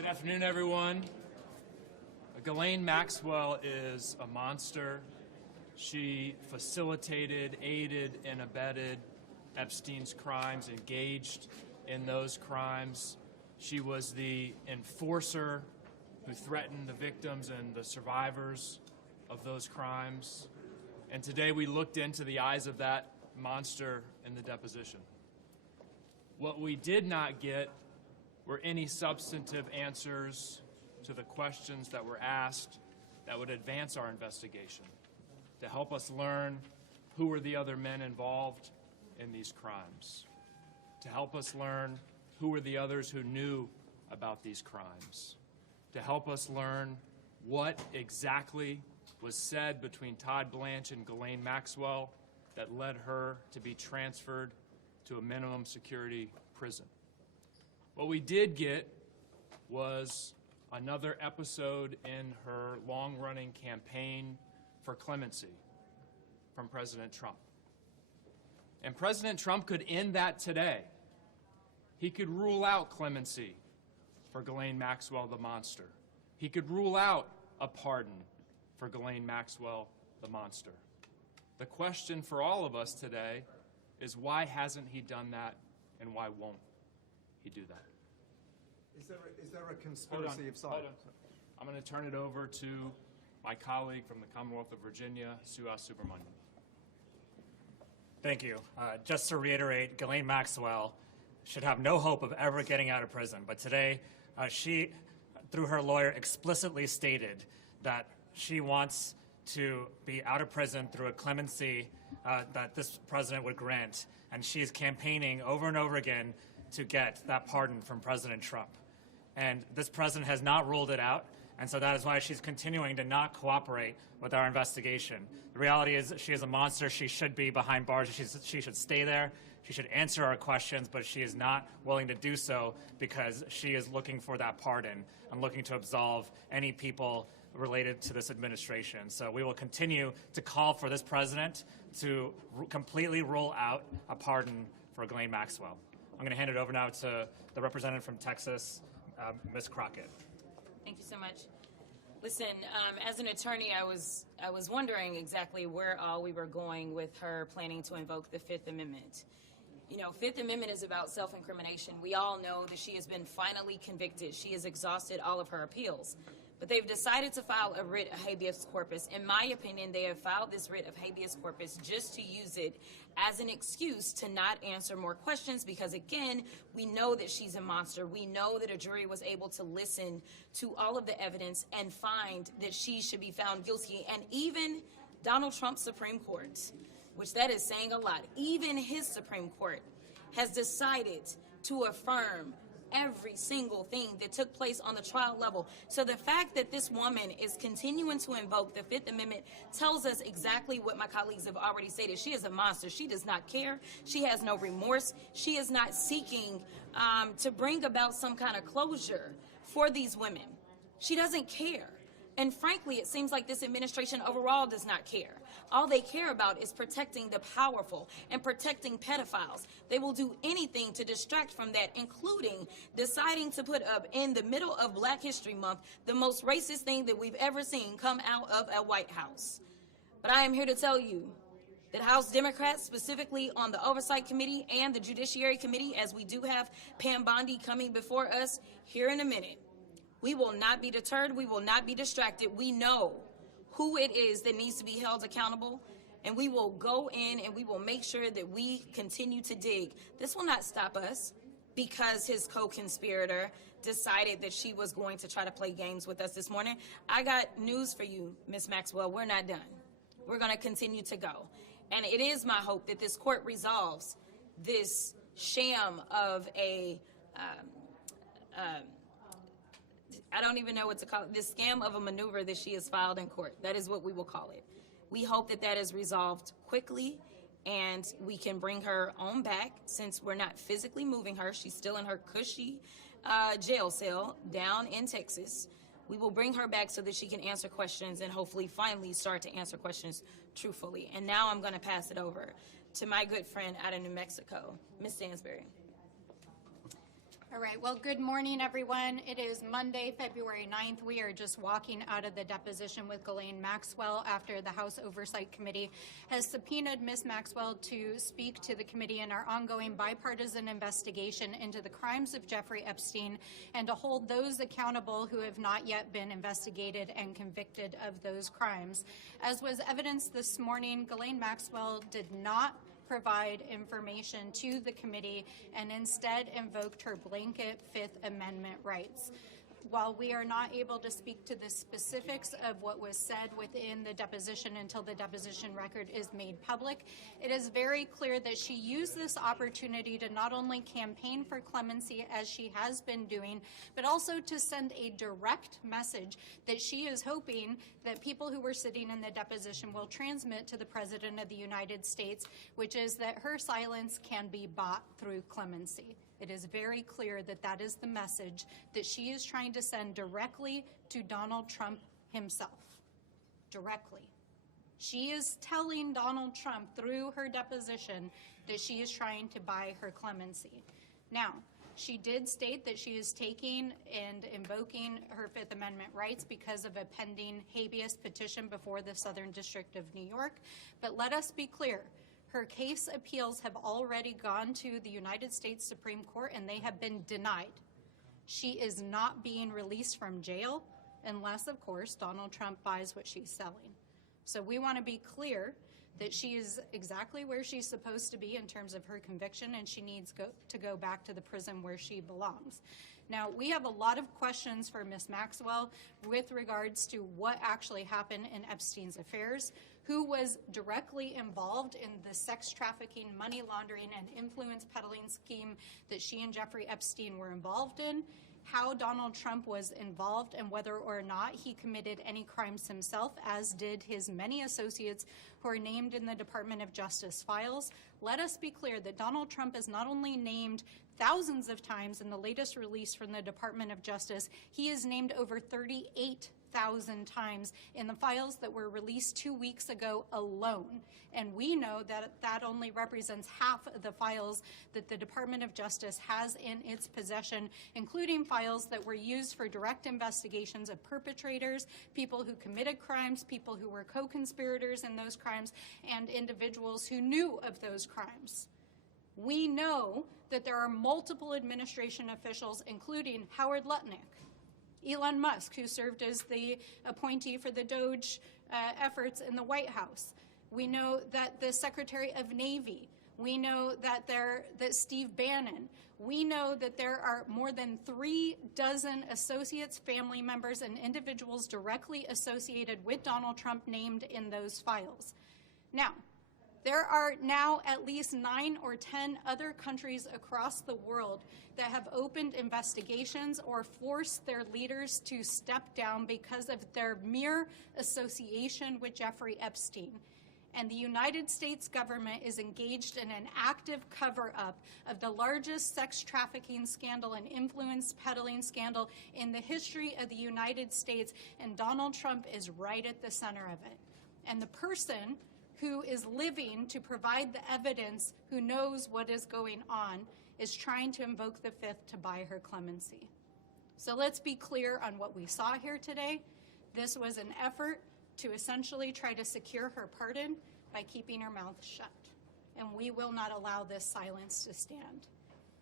Good afternoon, everyone. Ghislaine Maxwell is a monster. She facilitated, aided, and abetted Epstein's crimes, engaged in those crimes. She was the enforcer who threatened the victims and the survivors of those crimes. And today we looked into the eyes of that monster in the deposition. What we did not get were any substantive answers to the questions that were asked that would advance our investigation, to help us learn who were the other men involved in these crimes, to help us learn who were the others who knew about these crimes, to help us learn what exactly was said between Todd Blanche and Ghislaine Maxwell that led her to be transferred to a minimum security prison. What we did get was another episode in her long-running campaign for clemency from President Trump. And President Trump could end that today. He could rule out clemency for Ghislaine Maxwell, the monster. He could rule out a pardon for Ghislaine Maxwell, the monster. The question for all of us today is, why hasn't he done that, and why won't he do that? Is there a conspiracy of silence? I'm going to turn it over to my colleague from the Commonwealth of Virginia, Suhas Subramanian. Thank you. Just to reiterate, Ghislaine Maxwell should have no hope of ever getting out of prison. But today, she, through her lawyer, explicitly stated that she wants to be out of prison through a clemency that this president would grant. And she's campaigning over and over again to get that pardon from President Trump. And this president has not ruled it out. And so that is why she's continuing to not cooperate with our investigation. The reality is she is a monster. She should be behind bars. She should stay there. She should answer our questions, but she is not willing to do so because she is looking for that pardon and looking to absolve any people related to this administration. So we will continue to call for this president to completely rule out a pardon for Ghislaine Maxwell. I'm going to hand it over now to the representative from Texas, Ms. Crockett. Thank you so much. Listen, as an attorney, I was wondering exactly where all we were going with her planning to invoke the Fifth Amendment. You know, Fifth Amendment is about self-incrimination. We all know that she has been finally convicted. She has exhausted all of her appeals. But they've decided to file a writ of habeas corpus. In my opinion, they have filed this writ of habeas corpus just to use it as an excuse to not answer more questions because, again, we know that she's a monster. We know that a jury was able to listen to all of the evidence and find that she should be found guilty. And even Donald Trump's Supreme Court, which that is saying a lot, even his Supreme Court has decided to affirm every single thing that took place on the trial level. So the fact that this woman is continuing to invoke the Fifth Amendment tells us exactly what my colleagues have already stated. She is a monster. She does not care. She has no remorse. She is not seeking to bring about some kind of closure for these women. She doesn't care. And frankly, it seems like this administration overall does not care. All they care about is protecting the powerful and protecting pedophiles. They will do anything to distract from that, including deciding to put up in the middle of Black History Month the most racist thing that we've ever seen come out of a White House. But I am here to tell you that House Democrats, specifically on the Oversight Committee and the Judiciary Committee, as we do have Pam Bondi coming before us here in a minute, we will not be deterred. We will not be distracted. We know who it is that needs to be held accountable, and we will go in and we will make sure that we continue to dig. This will not stop us because his co-conspirator decided that she was going to try to play games with us this morning. I got news for you, Ms. Maxwell. We're not done. We're going to continue to go. And it is my hope that this court resolves this sham of a I don't even know what to call it, this scam of a maneuver that she has filed in court. That is what we will call it. We hope that that is resolved quickly and we can bring her on back since we're not physically moving her. She's still in her cushy jail cell down in Texas. We will bring her back so that she can answer questions and hopefully finally start to answer questions truthfully. And now I'm going to pass it over to my good friend out of New Mexico, Ms. Stansbury. All right, well, good morning, everyone. It is Monday, February 9th. We are just walking out of the deposition with Ghislaine Maxwell after the House Oversight Committee has subpoenaed Ms. Maxwell to speak to the committee in our ongoing bipartisan investigation into the crimes of Jeffrey Epstein and to hold those accountable who have not yet been investigated and convicted of those crimes. As was evidenced this morning, Ghislaine Maxwell did not provide information to the committee and instead invoked her blanket Fifth Amendment rights. While we are not able to speak to the specifics of what was said within the deposition until the deposition record is made public, it is very clear that she used this opportunity to not only campaign for clemency as she has been doing, but also to send a direct message that she is hoping that people who were sitting in the deposition will transmit to the President of the United States, which is that her silence can be bought through clemency. It is very clear that that is the message that she is trying to send directly to Donald Trump himself. Directly. She is telling Donald Trump through her deposition that she is trying to buy her clemency. Now, she did state that she is taking and invoking her Fifth Amendment rights because of a pending habeas petition before the Southern District of New York. But let us be clear. Her case appeals have already gone to the United States Supreme Court and they have been denied. She is not being released from jail unless, of course, Donald Trump buys what she's selling. So we want to be clear that she is exactly where she's supposed to be in terms of her conviction, and she needs to go back to the prison where she belongs. Now, we have a lot of questions for Ms. Maxwell with regards to what actually happened in Epstein's affairs, who was directly involved in the sex trafficking, money laundering, and influence peddling scheme that she and Jeffrey Epstein were involved in, how Donald Trump was involved, and whether or not he committed any crimes himself, as did his many associates who are named in the Department of Justice files. Let us be clear that Donald Trump is not only named thousands of times in the latest release from the Department of Justice, he is named over 38,000 times in the files that were released 2 weeks ago alone. And we know that that only represents half of the files that the Department of Justice has in its possession, including files that were used for direct investigations of perpetrators, people who committed crimes, people who were co-conspirators in those crimes, and individuals who knew of those crimes. We know that there are multiple administration officials, including Howard Lutnick, Elon Musk, who served as the appointee for the DOJ efforts in the White House. We know that the Secretary of Navy. We know that Steve Bannon. We know that there are more than 36 associates, family members, and individuals directly associated with Donald Trump named in those files. Now, there are now at least 9 or 10 other countries across the world that have opened investigations or forced their leaders to step down because of their mere association with Jeffrey Epstein. And the United States government is engaged in an active cover-up of the largest sex trafficking scandal and influence peddling scandal in the history of the United States, and Donald Trump is right at the center of it. And the person who is living to provide the evidence, who knows what is going on, is trying to invoke the Fifth to buy her clemency. So let's be clear on what we saw here today. This was an effort to essentially try to secure her pardon by keeping her mouth shut. And we will not allow this silence to stand.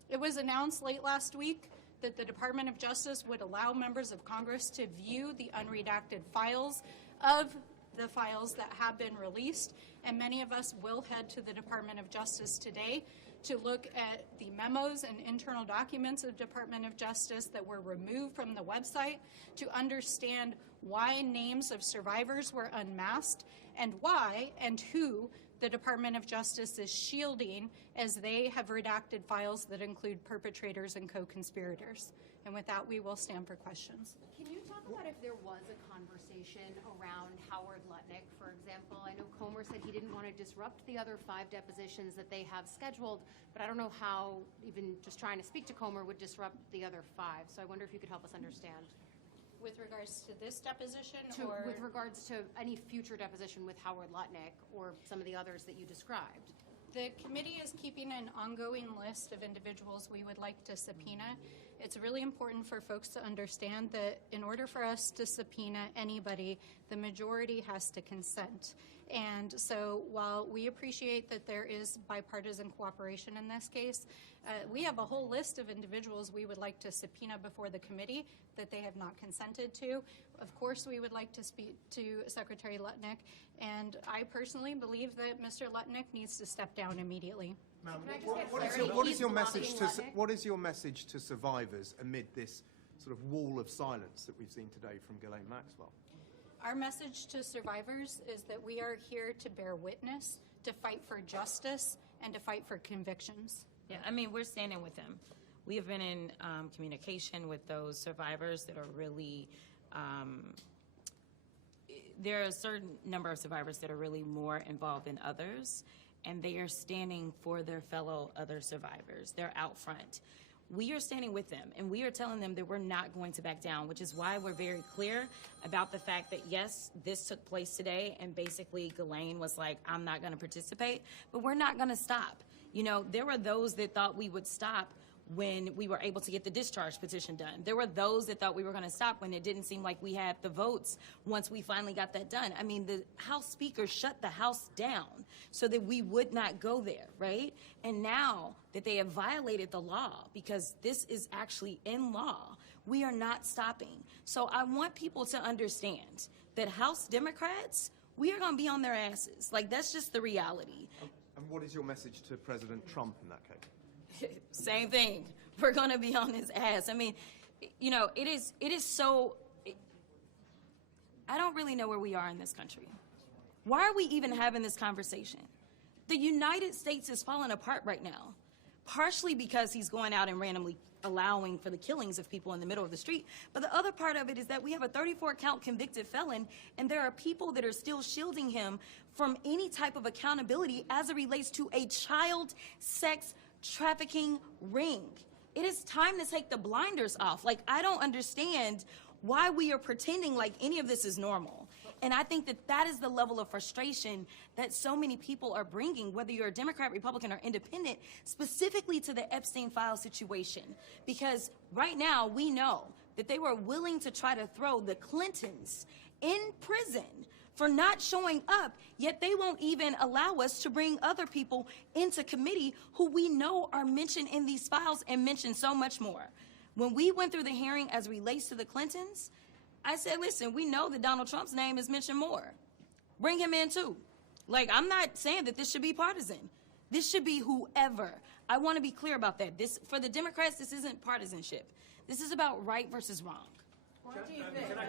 It was announced late last week that the Department of Justice would allow members of Congress to view the unredacted files of the files that have been released, and many of us will head to the Department of Justice today to look at the memos and internal documents of Department of Justice that were removed from the website, to understand why names of survivors were unmasked, and why and who the Department of Justice is shielding as they have redacted files that include perpetrators and co-conspirators. And with that, we will stand for questions. Can you talk about if there was a conversation around Howard Lutnick, for example? I know Comer said he didn't want to disrupt the other 5 depositions that they have scheduled, but I don't know how even just trying to speak to Comer would disrupt the other 5. So I wonder if you could help us understand. With regards to this deposition, With regards to any future deposition with Howard Lutnick or some of the others that you described. The committee is keeping an ongoing list of individuals we would like to subpoena. It's really important for folks to understand that in order for us to subpoena anybody, the majority has to consent. And so while we appreciate that there is bipartisan cooperation in this case, we have a whole list of individuals we would like to subpoena before the committee that they have not consented to. Of course, we would like to speak to Secretary Lutnick, and I personally believe that Mr. Lutnick needs to step down immediately. Ma'am, Can I just what- get what is clarity? your- what is He's your message to blocking Lutnick? what is your message to survivors amid this sort of wall of silence that we've seen today from Ghislaine Maxwell? Our message to survivors is that we are here to bear witness, to fight for justice, and to fight for convictions. Yeah, I mean, we're standing with them. We have been in communication with those survivors that are really, there are a certain number of survivors that are really more involved than others, and they are standing for their fellow other survivors. They're out front. We are standing with them, and we are telling them that we're not going to back down, which is why we're very clear about the fact that, yes, this took place today, and basically Ghislaine was like, I'm not going to participate, but we're not going to stop. You know, there were those that thought we would stop when we were able to get the discharge petition done. There were those that thought we were going to stop when it didn't seem like we had the votes once we finally got that done. I mean, the House Speaker shut the House down so that we would not go there, right? And now that they have violated the law, because this is actually in law, we are not stopping. So I want people to understand that House Democrats, we are going to be on their asses. Like, that's just the reality. And what is your message to President Trump in that case? Same thing. We're going to be on his ass. I mean, you know, it is so, I don't really know where we are in this country. Why are we even having this conversation? The United States is falling apart right now, partially because he's going out and randomly allowing for the killings of people in the middle of the street. But the other part of it is that we have a 34-count convicted felon, and there are people that are still shielding him from any type of accountability as it relates to a child sex trafficking ring. It is time to take the blinders off. Like, I don't understand why we are pretending like any of this is normal. And I think that that is the level of frustration that so many people are bringing, whether you're a Democrat, Republican, or independent, specifically to the Epstein file situation. Because right now we know that they were willing to try to throw the Clintons in prison for not showing up, yet they won't even allow us to bring other people into committee who we know are mentioned in these files and mentioned so much more. When we went through the hearing as relates to the Clintons, I said, listen, we know that Donald Trump's name is mentioned more. Bring him in too. Like, I'm not saying that this should be partisan. This should be whoever. I want to be clear about that. This, for the Democrats, this isn't partisanship. This is about right versus wrong.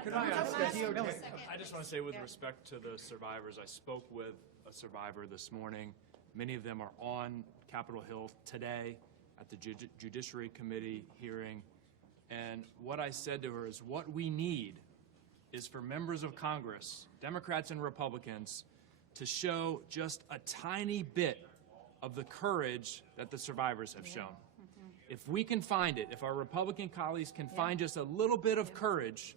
Can I ask I just want to say, with respect to the survivors, I spoke with a survivor this morning. Many of them are on Capitol Hill today at the Judiciary Committee hearing. And what I said to her is, what we need is for members of Congress, Democrats and Republicans, to show just a tiny bit of the courage that the survivors have shown. If we can find it, if our Republican colleagues can find just a little bit of courage,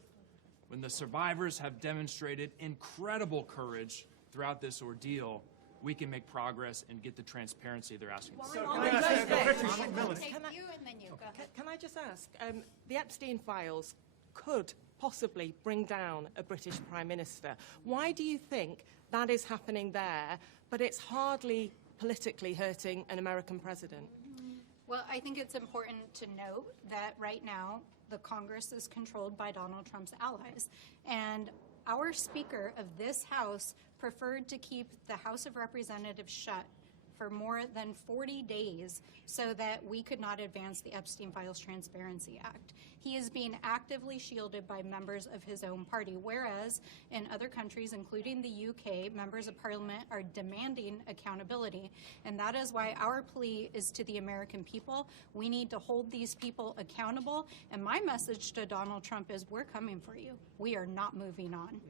when the survivors have demonstrated incredible courage throughout this ordeal, we can make progress and get the transparency they're asking for. Take you and then you. Go ahead. Can I just ask, the Epstein files could possibly bring down a British Prime Minister. Why do you think that is happening there, but it's hardly politically hurting an American president? Well, I think it's important to note that right now the Congress is controlled by Donald Trump's allies. And our Speaker of this House preferred to keep the House of Representatives shut for more than 40 days so that we could not advance the Epstein Files Transparency Act. He is being actively shielded by members of his own party, whereas in other countries, including the UK, members of parliament are demanding accountability. And that is why our plea is to the American people. We need to hold these people accountable. And my message to Donald Trump is, we're coming for you. We are not moving on.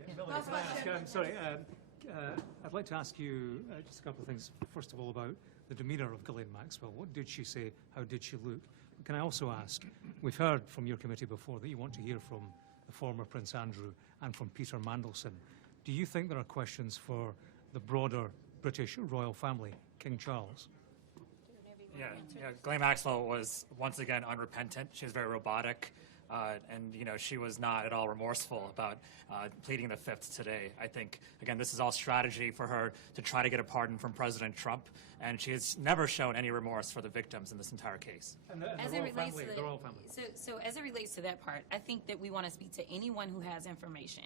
I'd like to ask you just a couple of things. First of all, about the demeanour of Ghislaine Maxwell. What did she say? How did she look? Can I also ask, we've heard from your committee before that you want to hear from the former Prince Andrew and from Peter Mandelson. Do you think there are questions for the broader British royal family, King Charles. Yeah, Ghislaine Maxwell was once again unrepentant. She was very robotic, and she was not at all remorseful about pleading the Fifth today. I think again this is all strategy for her to try to get a pardon from President Trump, and she has never shown any remorse for the victims in this entire case. And the As it royal relates family, to the royal family. so as it relates to that part, I think that we want to speak to anyone who has information.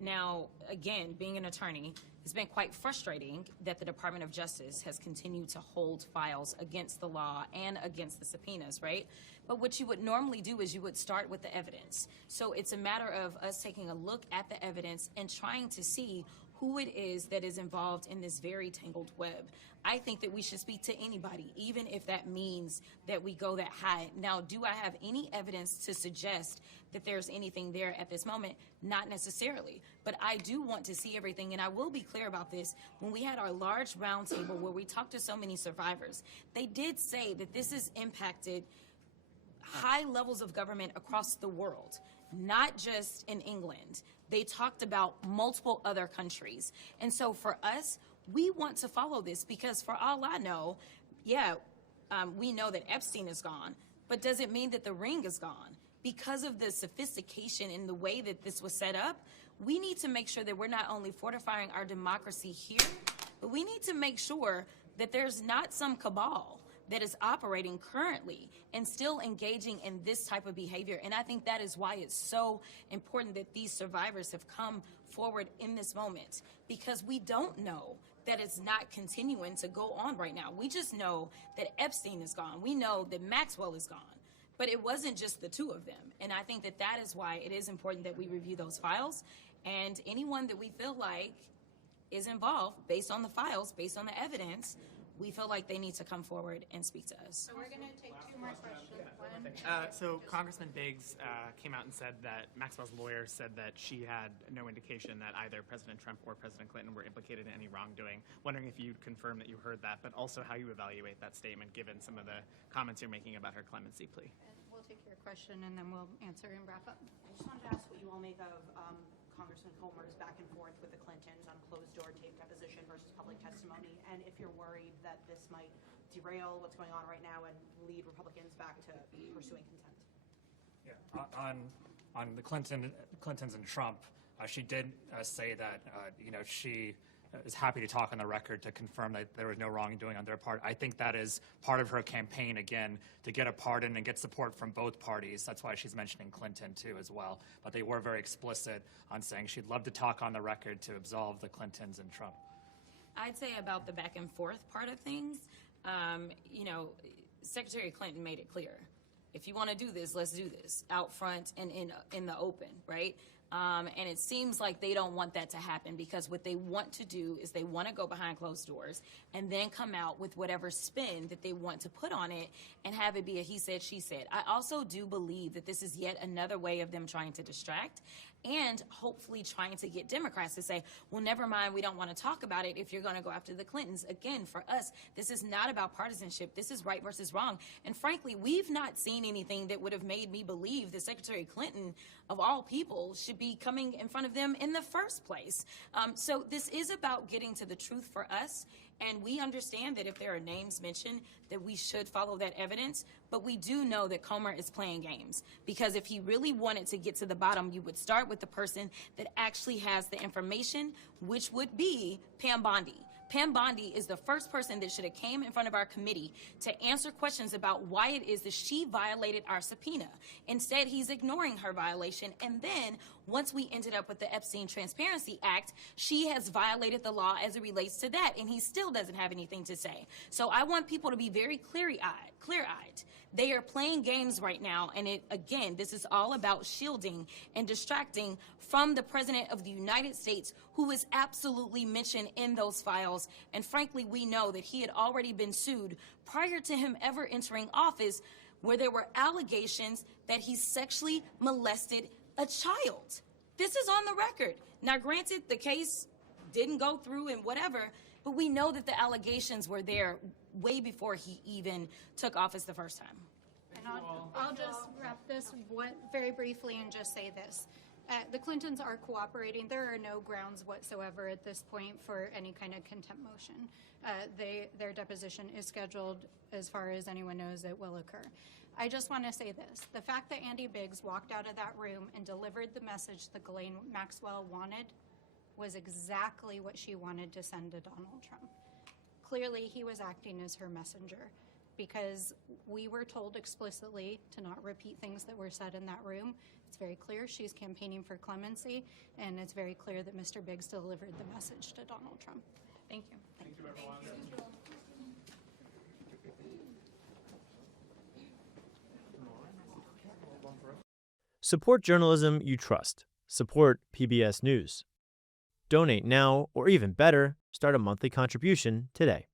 Now, again, being an attorney, it's been quite frustrating that the Department of Justice has continued to hold files against the law and against the subpoenas, right? But what you would normally do is you would start with the evidence. So it's a matter of us taking a look at the evidence and trying to see who it is that is involved in this very tangled web. I think that we should speak to anybody, even if that means that we go that high. Now, do I have any evidence to suggest that there's anything there at this moment? Not necessarily, but I do want to see everything, and I will be clear about this. When we had our large roundtable where we talked to so many survivors, they did say that this has impacted high levels of government across the world, not just in England. They talked about multiple other countries. And so for us, we want to follow this because for all I know, we know that Epstein is gone, but does it mean that the ring is gone? Because of the sophistication in the way that this was set up, we need to make sure that we're not only fortifying our democracy here, but we need to make sure that there's not some cabal that is operating currently and still engaging in this type of behavior. And I think that is why it's so important that these survivors have come forward in this moment, because we don't know that it's not continuing to go on right now. We just know that Epstein is gone. We know that Maxwell is gone. But it wasn't just the two of them. And I think that that is why it is important that we review those files. And anyone that we feel like is involved, based on the files, based on the evidence, we feel like they need to come forward and speak to us. So we're going to take two more questions. So Congressman Biggs came out and said that Maxwell's lawyer said that she had no indication that either President Trump or President Clinton were implicated in any wrongdoing. Wondering if you'd confirm that you heard that, but also how you evaluate that statement given some of the comments you're making about her clemency plea. And we'll take your question and then we'll answer and wrap up. I just wanted to ask what you all make of Congressman Comer's back and forth with the Clintons on closed-door tape deposition versus public testimony, and if you're worried that this might derail what's going on right now and lead Republicans back to pursuing contempt. Yeah, on the Clintons and Trump, she did say that she is happy to talk on the record to confirm that there was no wrongdoing on their part. I think that is part of her campaign, again, to get a pardon and get support from both parties. That's why she's mentioning Clinton, too, as well. But they were very explicit on saying she'd love to talk on the record to absolve the Clintons and Trump. I'd say about the back and forth part of things, Secretary Clinton made it clear. If you want to do this, let's do this out front and in the open, right? And it seems like they don't want that to happen, because what they want to do is they want to go behind closed doors and then come out with whatever spin that they want to put on it and have it be a he said, she said. I also do believe that this is yet another way of them trying to distract and hopefully trying to get Democrats to say, well, never mind, we don't want to talk about it if you're going to go after the Clintons. Again, for us, this is not about partisanship. This is right versus wrong. And frankly, we've not seen anything that would have made me believe that Secretary Clinton, of all people, should be coming in front of them in the first place. So this is about getting to the truth for us. And we understand that if there are names mentioned, that we should follow that evidence. But we do know that Comer is playing games, because if he really wanted to get to the bottom, you would start with the person that actually has the information, which would be Pam Bondi. Pam Bondi is the first person that should have came in front of our committee to answer questions about why it is that she violated our subpoena. Instead, he's ignoring her violation. And then once we ended up with the Epstein Transparency Act, she has violated the law as it relates to that, and he still doesn't have anything to say. So I want people to be very clear-eyed. They are playing games right now, and again, this is all about shielding and distracting from the President of the United States, who is absolutely mentioned in those files. And frankly, we know that he had already been sued prior to him ever entering office, where there were allegations that he sexually molested a child. This is on the record. Now, granted, the case didn't go through and whatever, but we know that the allegations were there way before he even took office the first time. And I'll just wrap this very briefly and just say this. The Clintons are cooperating. There are no grounds whatsoever at this point for any kind of contempt motion. Their deposition is scheduled. As far as anyone knows, it will occur. I just want to say this. The fact that Andy Biggs walked out of that room and delivered the message that Ghislaine Maxwell wanted was exactly what she wanted to send to Donald Trump. Clearly, he was acting as her messenger, because we were told explicitly to not repeat things that were said in that room. It's very clear she's campaigning for clemency, and it's very clear that Mr. Biggs delivered the message to Donald Trump. Thank you. Thank you, everyone. Support journalism you trust. Support PBS News. Donate now, or even better, start a monthly contribution today.